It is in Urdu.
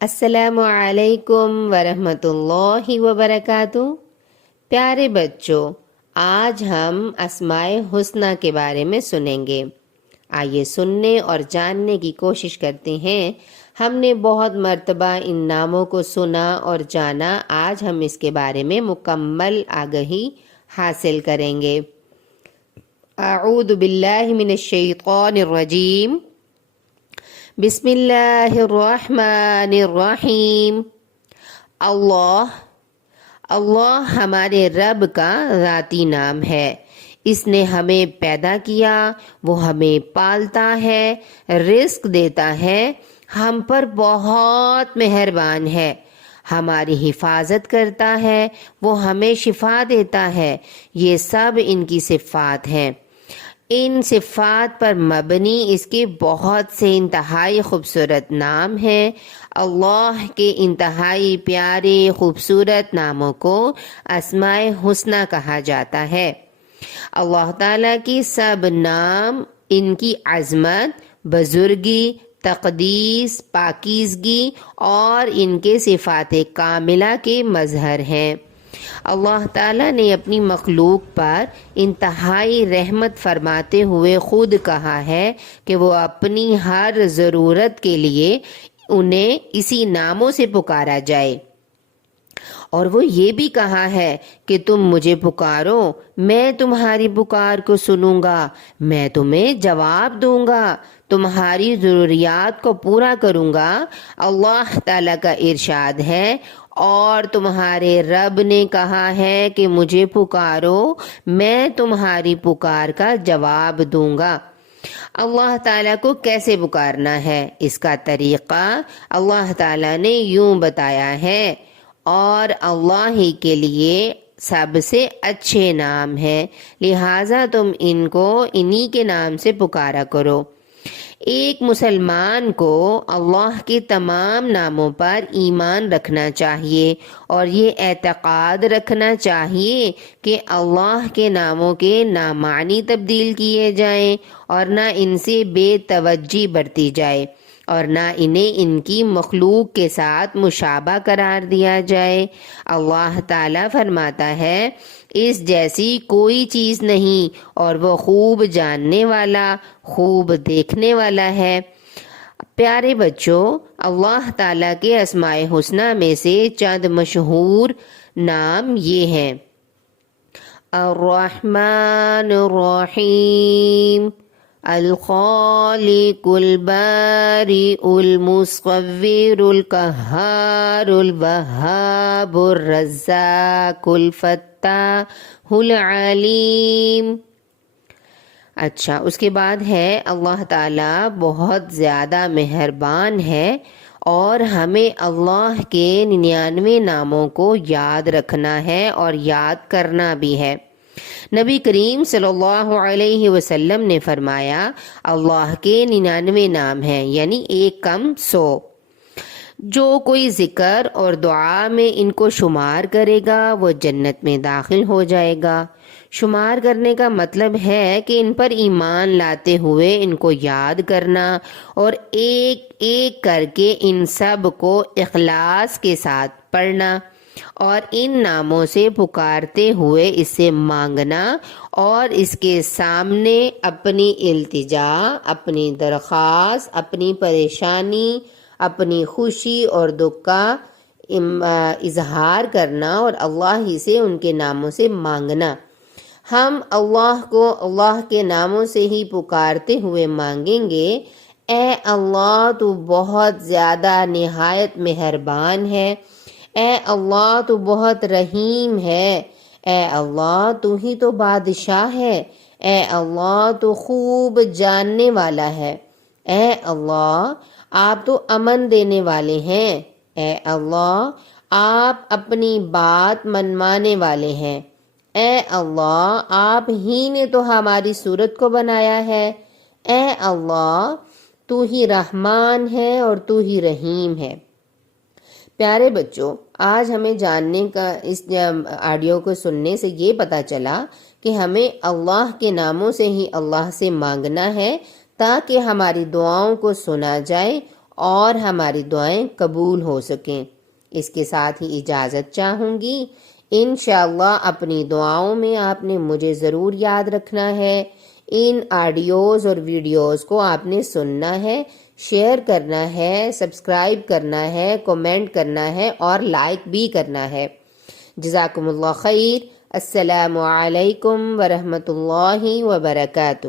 السلام علیکم ورحمۃ اللہ وبرکاتہ۔ پیارے بچوں، آج ہم اسماء الحسنی کے بارے میں سنیں گے۔ آئیے سننے اور جاننے کی کوشش کرتے ہیں۔ ہم نے بہت مرتبہ ان ناموں کو سنا اور جانا، آج ہم اس کے بارے میں مکمل آگہی حاصل کریں گے۔ اعوذ باللہ من الشیطان الرجیم، بسم اللہ الرحمن الرحیم۔ اللہ ہمارے رب کا ذاتی نام ہے۔ اس نے ہمیں پیدا کیا، وہ ہمیں پالتا ہے، رزق دیتا ہے، ہم پر بہت مہربان ہے، ہماری حفاظت کرتا ہے، وہ ہمیں شفا دیتا ہے۔ یہ سب ان کی صفات ہیں۔ ان صفات پر مبنی اس کے بہت سے انتہائی خوبصورت نام ہیں۔ اللہ کے انتہائی پیارے خوبصورت ناموں کو اسماء الحسنی کہا جاتا ہے۔ اللہ تعالیٰ کی سب نام ان کی عظمت، بزرگی، تقدیس، پاکیزگی اور ان کے صفات کاملہ کے مظہر ہیں۔ اللہ تعالیٰ نے اپنی مخلوق پر انتہائی رحمت فرماتے ہوئے خود کہا ہے کہ وہ اپنی ہر ضرورت کے لیے انہیں اسی ناموں سے پکارا جائے، اور وہ یہ بھی کہا ہے کہ تم مجھے پکارو، میں تمہاری پکار کو سنوں گا، میں تمہیں جواب دوں گا، تمہاری ضروریات کو پورا کروں گا۔ اللہ تعالیٰ کا ارشاد ہے، اور تمہارے رب نے کہا ہے کہ مجھے پکارو، میں تمہاری پکار کا جواب دوں گا۔ اللہ تعالیٰ کو کیسے پکارنا ہے، اس کا طریقہ اللہ تعالیٰ نے یوں بتایا ہے، اور اللہ ہی کے لیے سب سے اچھے نام ہیں، لہٰذا تم ان کو انہی کے نام سے پکارا کرو۔ ایک مسلمان کو اللہ کے تمام ناموں پر ایمان رکھنا چاہیے اور یہ اعتقاد رکھنا چاہیے کہ اللہ کے ناموں کے نہ معنی تبدیل کیے جائیں اور نہ ان سے بے توجہی برتی جائے، اور نہ انہیں ان کی مخلوق کے ساتھ مشابہ قرار دیا جائے۔ اللہ تعالیٰ فرماتا ہے، اس جیسی کوئی چیز نہیں، اور وہ خوب جاننے والا، خوب دیکھنے والا ہے۔ پیارے بچوں، اللہ تعالیٰ کے اسماء الحسنی میں سے چند مشہور نام یہ ہیں: الرحمن الرحیم، الخالق البارئ المصور القہار الوہاب الرزاق الفتاح العلیم۔ اچھا، اس کے بعد ہے اللہ تعالیٰ بہت زیادہ مہربان ہے، اور ہمیں اللہ کے 99 ناموں کو یاد رکھنا ہے اور یاد کرنا بھی ہے۔ نبی کریم صلی اللہ علیہ وسلم نے فرمایا، اللہ کے 99 نام ہیں، یعنی ایک کم 100۔ جو کوئی ذکر اور دعا میں ان کو شمار کرے گا وہ جنت میں داخل ہو جائے گا۔ شمار کرنے کا مطلب ہے کہ ان پر ایمان لاتے ہوئے ان کو یاد کرنا، اور ایک ایک کر کے ان سب کو اخلاص کے ساتھ پڑھنا، اور ان ناموں سے پکارتے ہوئے اس سے مانگنا، اور اس کے سامنے اپنی التجا، اپنی درخواست، اپنی پریشانی، اپنی خوشی اور دکھ کا اظہار کرنا، اور اللہ ہی سے ان کے ناموں سے مانگنا۔ ہم اللہ کو اللہ کے ناموں سے ہی پکارتے ہوئے مانگیں گے: اے اللہ تو بہت زیادہ نہایت مہربان ہے، اے اللہ تو بہت رحیم ہے، اے اللہ تو ہی تو بادشاہ ہے، اے اللہ تو خوب جاننے والا ہے، اے اللہ آپ تو امن دینے والے ہیں، اے اللہ آپ اپنی بات منوانے والے ہیں، اے اللہ آپ ہی نے تو ہماری صورت کو بنایا ہے، اے اللہ تو ہی رحمان ہے اور تو ہی رحیم ہے۔ پیارے بچوں، آج ہمیں جاننے کا، اس آڈیو کو سننے سے یہ پتہ چلا کہ ہمیں اللہ کے ناموں سے ہی اللہ سے مانگنا ہے، تاکہ ہماری دعاؤں کو سنا جائے اور ہماری دعائیں قبول ہو سکیں۔ اس کے ساتھ ہی اجازت چاہوں گی۔ انشاءاللہ اپنی دعاؤں میں آپ نے مجھے ضرور یاد رکھنا ہے۔ ان آڈیوز اور ویڈیوز کو آپ نے سننا ہے، شیئر کرنا ہے، سبسکرائب کرنا ہے، کمنٹ کرنا ہے اور لائک بھی کرنا ہے۔ جزاکم اللہ خیر۔ السلام علیکم ورحمۃ اللہ وبرکاتہ۔